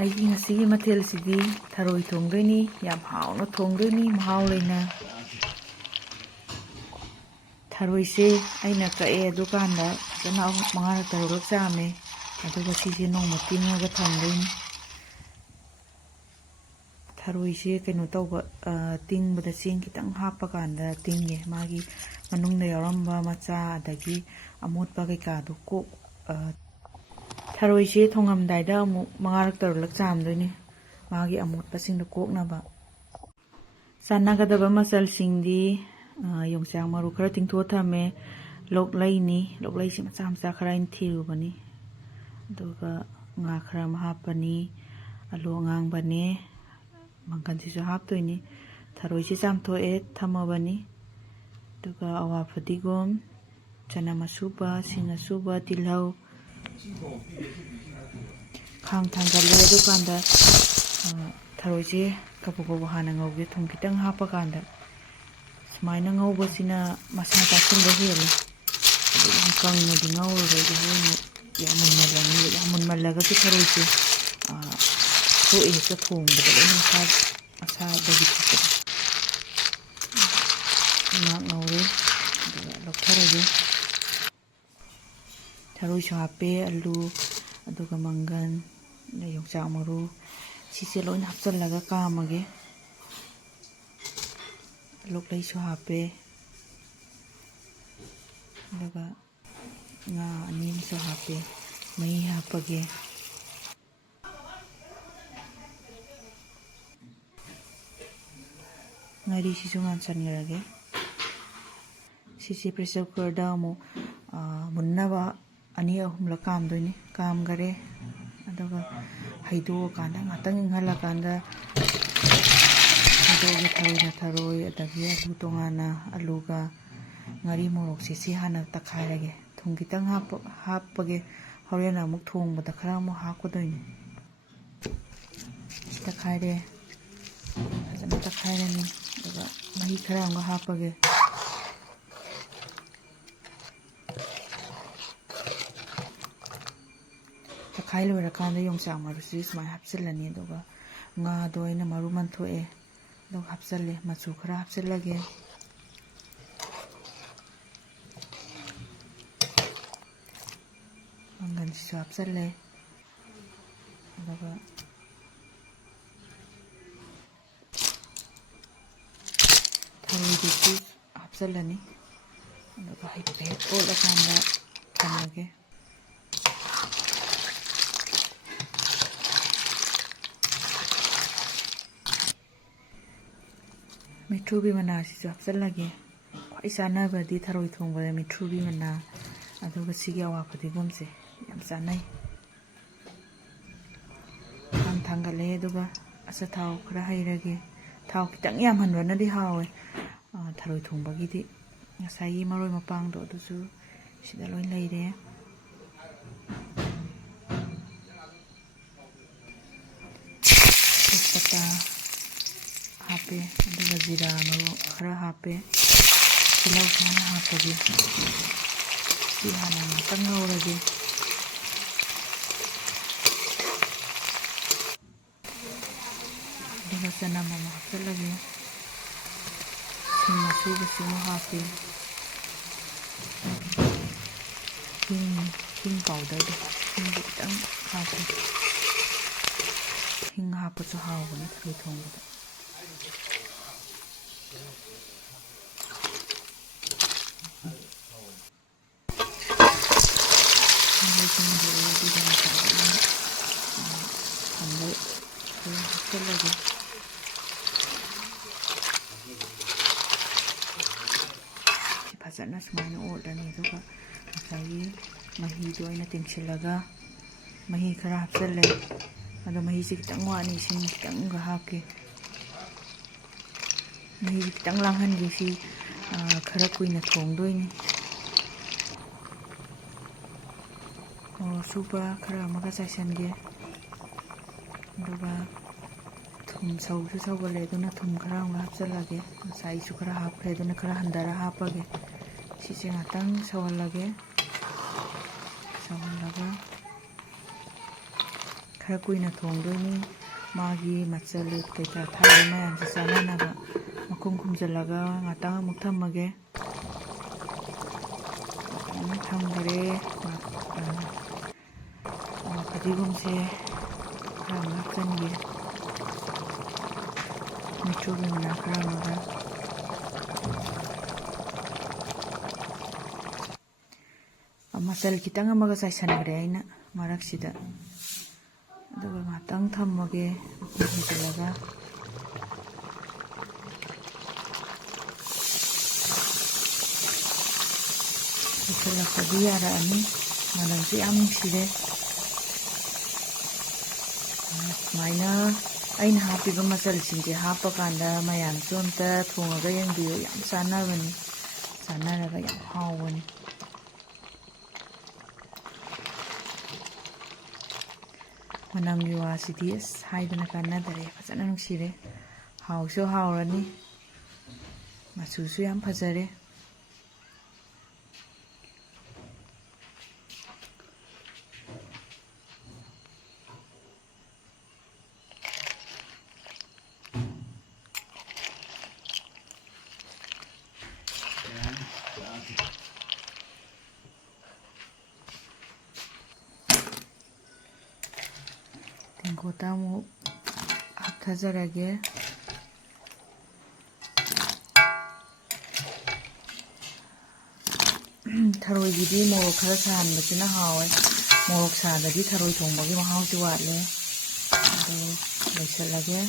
ꯑꯩꯒꯤ ꯉꯁꯤꯒꯤ ꯃꯊꯦꯜꯁꯤꯗꯤ ꯊꯔꯣꯏ ꯊꯣꯡꯗꯣꯏꯅꯤ, ꯌꯥꯝ ꯍꯥꯎꯅ ꯊꯣꯡꯗꯣꯏꯅꯤ, ꯃꯍꯥꯎ ꯂꯩꯅ꯫ ꯊꯔꯣꯏꯁꯦ ꯑꯩꯅ ꯀꯛꯑꯦ, ꯑꯗꯨꯀꯥꯟꯗ ꯐꯖꯅ 5-6ꯔꯛ ꯆꯥꯝꯃꯦ, ꯑꯗꯨꯒ ꯁꯤꯁꯦ ꯅꯣꯡꯃ ꯇꯤꯡꯉꯒ ꯊꯝꯗꯣꯏꯅꯤ꯫ ꯊꯔꯣꯏꯁꯦ ꯀꯩꯅꯣ ꯇꯧꯕ, ꯇꯤꯡꯕꯗ ꯆꯦꯡ ꯈꯤꯇꯪ ꯍꯥꯞꯄꯀꯥꯟꯗ ꯇꯤꯡꯉꯦ, ꯃꯥꯒꯤ ꯃꯅꯨꯡꯗ ꯌꯥꯎꯔꯝꯕ ꯃꯆꯥ ꯑꯗꯒꯤ ꯑꯃꯣꯠꯄ ꯀꯩꯀꯥꯗꯣ ꯊꯔꯣꯏꯁꯦ ꯊꯣꯡꯉꯝꯗꯥꯏꯗ ꯑꯃꯨꯛ 5-6ꯔꯛ ꯆꯥꯝꯗꯣꯏꯅꯤ, ꯃꯥꯒꯤ ꯑꯃꯣꯠꯄꯁꯤꯡꯗꯣ ꯀꯣꯛꯅꯕ꯫ ꯆꯥꯟꯅꯒꯗꯕ ꯃꯆꯜꯁꯤꯡꯗꯤ ꯌꯣꯡꯆꯥꯛ ꯃꯔꯨ ꯈꯔ ꯇꯤꯡꯊꯣꯛꯑ ꯊꯝꯃꯦ, ꯂꯣꯛꯂꯩꯅꯤ, ꯂꯣꯛꯂꯩꯁꯤ ꯃꯆꯥ ꯃꯆꯥ ꯈꯔ ꯑꯩꯅ ꯊꯤꯔꯨꯕꯅꯤ, ꯑꯗꯨꯒ ꯉꯥ ꯈꯔ ꯑꯃ ꯍꯥꯞꯄꯅꯤ, ꯑꯂꯨ ꯑꯉꯥꯡꯕꯅꯦ, ꯃꯪꯒꯟꯁꯤꯁꯨ ꯍꯥꯞꯇꯣꯏꯅꯤ, ꯊꯔꯣꯏꯁꯦ ꯆꯥꯝꯊꯣꯛꯑꯦ ꯊꯝꯃꯕꯅꯤ, ꯑꯗꯨꯒ ꯑꯋꯥ ꯐꯗꯤꯒꯣꯝ, ꯆꯅꯝ ꯑꯁꯨꯕ, ꯁꯤꯡ ꯑꯁꯨꯕ, ꯇꯤꯜꯍꯧ, ꯈꯥꯡ ꯊꯥꯡꯒꯠꯂꯦ꯫ ꯑꯗꯨꯀꯥꯟꯗ ꯊꯔꯣꯏꯁꯦ ꯀꯕꯣꯛ ꯍꯥꯟꯅ ꯉꯧꯒꯦ, ꯊꯨꯝ ꯈꯤꯇꯪ ꯍꯥꯞꯄꯀꯥꯟꯗ꯫ ꯁꯨꯃꯥꯏꯅ ꯉꯧꯕꯁꯤꯅ ꯃꯁꯥ ꯇꯥꯁꯤꯟꯕ ꯍꯦꯜꯂꯦ, ꯑꯗꯨ ꯌꯥꯝ ꯀꯪꯅꯗꯤ ꯉꯧꯔꯔꯣꯏꯒꯦ, ꯌꯥꯝ ꯃꯨꯟꯃꯜꯂꯅꯤ, ꯌꯥꯝ ꯃꯨꯟꯃꯜꯂꯒꯁꯨ ꯊꯔꯣꯏꯁꯦ ꯊꯣꯛꯑꯦ, ꯍꯦꯛꯇ ꯊꯣꯡꯕꯗ ꯂꯣꯏꯅ ꯑꯁꯥꯕꯒꯤ ꯊꯣꯛꯄꯗꯣ꯫ ꯉꯥꯛ ꯉꯧꯔꯦ, ꯑꯗꯨꯒ ꯂꯧꯊꯔꯒꯦ꯫ ꯊꯔꯣꯏꯁꯨ ꯍꯥꯞꯄꯦ, ꯑꯂꯨ, ꯑꯗꯨꯒ ꯃꯪꯒꯟ, ꯌꯣꯡꯆꯥꯛ ꯃꯔꯨ, ꯁꯤꯁꯦ ꯂꯣꯏꯅ ꯍꯥꯞꯆꯤꯜꯂꯒ ꯀꯥꯝꯃꯒꯦ꯫ ꯂꯣꯛꯂꯩꯁꯨ ꯍꯥꯞꯄꯦ, ꯑꯗꯨꯒ ꯉꯥ ꯑꯅꯤ ꯑꯃꯁꯨ ꯍꯥꯞꯄꯦ, ꯃꯍꯤ ꯍꯥꯞꯄꯒꯦ꯫ ꯉꯥꯔꯤꯁꯤꯁꯨ ꯉꯥꯟꯁꯟꯈ꯭ꯔꯒꯦ꯫ ꯁꯤꯁꯦ ꯄ꯭ꯔꯦꯁꯔ ꯀꯨꯀꯔꯗ ꯑꯃꯨꯛ ꯃꯨꯟꯅꯕ 2-3ꯂꯛ ꯀꯥꯝꯗꯣꯏꯅꯤ, ꯀꯥꯝꯈꯔꯦ, ꯑꯗꯨꯒ ꯍꯩꯗꯣꯛꯑꯀꯥꯟꯗ ꯉꯥꯛꯇꯪ ꯏꯪꯍꯜꯂꯀꯥꯟꯗ ꯍꯩꯗꯣꯛꯑꯒ ꯊꯔꯣꯏꯅ ꯊꯔꯣꯏ, ꯑꯗꯒꯤ ꯑꯂꯨ ꯇꯣꯉꯥꯟꯅ ꯑꯂꯨꯒ ꯉꯥꯔꯤ ꯃꯣꯔꯣꯛꯁꯦ ꯁꯤ ꯍꯥꯟꯅ ꯇꯛꯈꯥꯏꯔꯒꯦ, ꯊꯨꯝ ꯈꯤꯇꯪ ꯍꯥꯞꯄꯒꯦ, ꯍꯣꯔꯦꯟ ꯑꯃꯨꯛ ꯊꯣꯡꯕꯗ ꯈꯔ ꯑꯃꯨꯛ ꯍꯥꯞꯀꯗꯣꯏꯅꯤ꯫ ꯇꯛꯈꯥꯏꯔꯦ, ꯐꯖꯅ ꯇꯛꯈꯥꯏꯔꯅꯤ, ꯑꯗꯨꯒ ꯃꯍꯤ ꯈꯔ ꯑꯃꯒ ꯍꯥꯞꯄꯒꯦ꯫ ꯇꯛꯈꯥꯏ ꯂꯣꯏꯔꯀꯥꯟꯗ ꯌꯣꯡꯆꯥꯛ ꯃꯔꯨꯁꯤ ꯁꯨꯃꯥꯏꯅ ꯍꯥꯞꯆꯤꯜꯂꯅꯤ, ꯑꯗꯨꯒ ꯉꯥꯗꯣ ꯑꯩꯅ ꯃꯔꯨ ꯃꯟꯊꯣꯛꯑꯦ, ꯑꯗꯨꯒ ꯍꯥꯞꯆꯤꯜꯂꯦ, ꯃꯆꯨ ꯈꯔ ꯍꯥꯞꯆꯤꯜꯂꯒꯦ꯫ ꯃꯪꯒꯟꯁꯤꯁꯨ ꯍꯥꯞꯆꯤꯜꯂꯦ, ꯑꯗꯨꯒ ꯊꯔꯣꯏꯗꯨꯁꯨ ꯍꯥꯞꯆꯤꯜꯂꯅꯤ, ꯑꯗꯨꯒ ꯍꯥꯏꯐꯦꯠ ꯑꯣꯠꯂꯀꯥꯟꯗ ꯊꯝꯃꯒꯦ꯫ ꯃꯩꯊ꯭ꯔꯨꯕꯤ ꯃꯅꯥꯁꯤꯁꯨ ꯍꯥꯞꯆꯤꯜꯂꯒꯦ꯫ ꯈ꯭ꯋꯥꯏ ꯆꯥꯟꯅꯕꯗꯤ ꯊꯔꯣꯏ ꯊꯣꯡꯕꯗ ꯃꯩꯊ꯭ꯔꯨꯕꯤ ꯃꯅꯥ, ꯑꯗꯨꯒ ꯁꯤꯒꯤ ꯑꯋꯥ ꯐꯗꯤꯒꯣꯝꯁꯦ ꯌꯥꯝ ꯆꯥꯟꯅꯩ꯫ ꯈꯥꯡ ꯊꯥꯡꯒꯠꯂꯦ, ꯑꯗꯨꯒ ꯑꯆꯥꯊꯥꯎ ꯈꯔ ꯍꯩꯔꯒꯦ꯫ ꯊꯥꯎ ꯈꯤꯇꯪ ꯌꯥꯝꯍꯟꯕꯅꯗꯤ ꯍꯥꯎꯋꯦ ꯊꯔꯣꯏ ꯊꯣꯡꯕꯒꯤꯗꯤ꯫ ꯉꯁꯥꯏꯒꯤ ꯃꯔꯣꯏ ꯃꯄꯥꯡꯗꯣ ꯑꯗꯨꯁꯨ ꯁꯤꯗ ꯂꯣꯏ ꯂꯩꯔꯦ꯫ ꯇꯦꯖꯄꯇꯥ ꯍꯥꯞꯄꯦ, ꯑꯗꯨꯒ ꯖꯤꯔꯥ ꯃꯔꯨ ꯈꯔ ꯍꯥꯞꯄꯦ, ꯇꯤꯜꯍꯧꯁꯨ ꯍꯥꯟꯅ ꯍꯥꯞꯄꯒꯦ꯫ ꯁꯤ ꯍꯥꯟꯅ ꯉꯥꯛꯇꯪ ꯉꯧꯔꯒꯦ꯫ ꯑꯗꯨꯒ ꯆꯅꯝ ꯑꯃꯨꯛ ꯍꯥꯞꯆꯤꯜꯂꯒꯦ, ꯁꯤꯡ ꯑꯁꯨꯕꯁꯤ ꯑꯃꯨꯛ ꯍꯥꯞꯄꯦ, ꯍꯤꯡ ꯄꯥꯎꯗꯔꯗꯣ ꯍꯤꯡꯁꯨ ꯈꯤꯇꯪ ꯍꯥꯞꯄꯦ꯫ ꯍꯤꯡ ꯍꯥꯞꯄꯁꯨ ꯍꯥꯎꯕꯅꯤ ꯊꯔꯣꯏ ꯊꯣꯡꯕꯗ꯫ ꯍꯥꯞꯆꯤꯜꯂꯒꯦ꯫ ꯐꯖꯅ ꯁꯨꯃꯥꯏꯅ ꯑꯣꯠꯂꯅꯤ, ꯑꯗꯨꯒ ꯉꯁꯥꯏꯒꯤ ꯃꯍꯤꯗꯣ ꯑꯩꯅ ꯇꯦꯡꯁꯤꯜꯂꯒ ꯃꯍꯤ ꯈꯔ ꯍꯥꯞꯆꯤꯜꯂꯦ, ꯑꯗꯣ ꯃꯍꯤꯁꯦ ꯈꯤꯇꯪ ꯋꯥꯠꯂꯤ, ꯏꯁꯤꯡ ꯈꯤꯇꯪꯒ ꯍꯥꯞꯀꯦ꯫ ꯃꯍꯤꯁꯦ ꯈꯤꯇꯪ ꯂꯥꯡꯍꯟꯒꯦ, ꯁꯤ ꯈꯔ ꯀꯨꯏꯅ ꯊꯣꯡꯗꯣꯏꯅꯤ꯫ ꯃꯣꯔꯣꯛ ꯑꯁꯨꯕ ꯈꯔ ꯑꯃꯒ ꯆꯥꯏꯁꯤꯟꯒꯦ, ꯑꯗꯨꯒ ꯊꯨꯝ ꯁꯧꯁꯨ ꯁꯧꯒꯠꯂꯦ, ꯑꯗꯨꯅ ꯊꯨꯝ ꯈꯔ ꯑꯃꯒ ꯍꯥꯞꯆꯤꯜꯂꯒꯦ꯫ ꯉꯁꯥꯏꯁꯨ ꯈꯔ ꯍꯥꯞꯈ꯭ꯔꯦ, ꯑꯗꯨꯅ ꯈꯔ ꯍꯟꯊꯔ ꯍꯥꯞꯄꯒꯦ꯫ ꯁꯤꯁꯦ ꯉꯥꯛꯇꯪ ꯁꯧꯍꯜꯂꯒꯦ, ꯁꯧꯍꯜꯂꯒ ꯈꯔ ꯀꯨꯏꯅ ꯊꯣꯡꯗꯣꯏꯅꯤ ꯃꯥꯒꯤ ꯃꯆꯜ ꯀꯩꯀꯥ ꯊꯥꯛꯏꯕ ꯃꯌꯥꯝꯁꯦ ꯆꯥꯅꯅꯕ ꯃꯈꯨꯝ ꯈꯨꯝꯖꯤꯜꯂꯒ ꯉꯥꯛꯇꯪ ꯑꯃꯨꯛ ꯊꯝꯃꯒꯦ ꯊꯝꯈꯔꯦ ꯐꯗꯤꯒꯣꯝꯁꯦ ꯈꯔ ꯑꯃ ꯍꯥꯞꯆꯤꯟꯒꯦ ꯃꯨꯛꯊ꯭ꯔꯨꯕꯤ ꯃꯅꯥ ꯈꯔ ꯑꯃꯒ ꯃꯆꯜ ꯈꯤꯇꯪ ꯑꯃꯒ ꯆꯥꯏꯁꯟꯈ꯭ꯔꯦ ꯑꯩꯅ ꯃꯔꯛꯁꯤꯗ ꯑꯗꯨꯒ ꯉꯥꯛꯇꯪ ꯊꯝꯃꯒꯦ ꯍꯟꯖꯤꯜꯂꯒ ꯂꯣꯏꯁꯤꯜꯂꯛꯄꯗꯤ ꯌꯥꯔꯛꯑꯅꯤ ꯃꯅꯝꯁꯨ ꯌꯥꯝ ꯅꯨꯡꯁꯤꯔꯦ ꯁꯨꯃꯥꯏꯅ ꯑꯩꯅ ꯍꯥꯞꯄꯤꯕ ꯃꯆꯜꯁꯤꯡꯁꯦ ꯍꯥꯞꯄ ꯀꯥꯟꯗ ꯃꯌꯥꯝꯁꯨ ꯑꯝꯇ ꯊꯣꯡꯉꯒ ꯌꯦꯡꯕꯤꯌꯨ ꯌꯥꯝ ꯆꯥꯟꯅꯕꯅꯤ ꯆꯥꯟꯅꯔꯒ ꯌꯥꯝ ꯍꯥꯎꯕꯅꯤ ꯃꯅꯝꯒꯤ ꯋꯥꯁꯤꯗꯤ ꯑꯁ ꯍꯥꯏꯗꯅ ꯀꯥꯟꯅꯗꯔꯦ ꯐꯖꯅ ꯅꯨꯡꯁꯤꯔꯦ ꯍꯥꯎꯁꯨ ꯍꯥꯎꯔꯅꯤ ꯃꯆꯨꯁꯨ ꯌꯥꯝ ꯐꯖꯔꯦ ꯇꯦꯡꯀꯣꯠꯇ ꯑꯃꯨꯛ ꯍꯥꯞꯊꯖꯔꯒꯦ ꯊꯔꯣꯏꯒꯤꯗꯤ ꯃꯣꯔꯣꯛ ꯈꯔ ꯁꯥꯍꯟꯕꯁꯤꯅ ꯍꯥꯎꯋꯦ ꯃꯣꯔꯣꯛ ꯁꯥꯗꯗꯤ ꯊꯔꯣꯏ ꯊꯣꯡꯕꯒꯤ ꯃꯍꯥꯎꯁꯨ ꯋꯥꯠꯂꯦ ꯑꯗꯨ ꯂꯣꯏꯁꯤꯜꯂꯒꯦ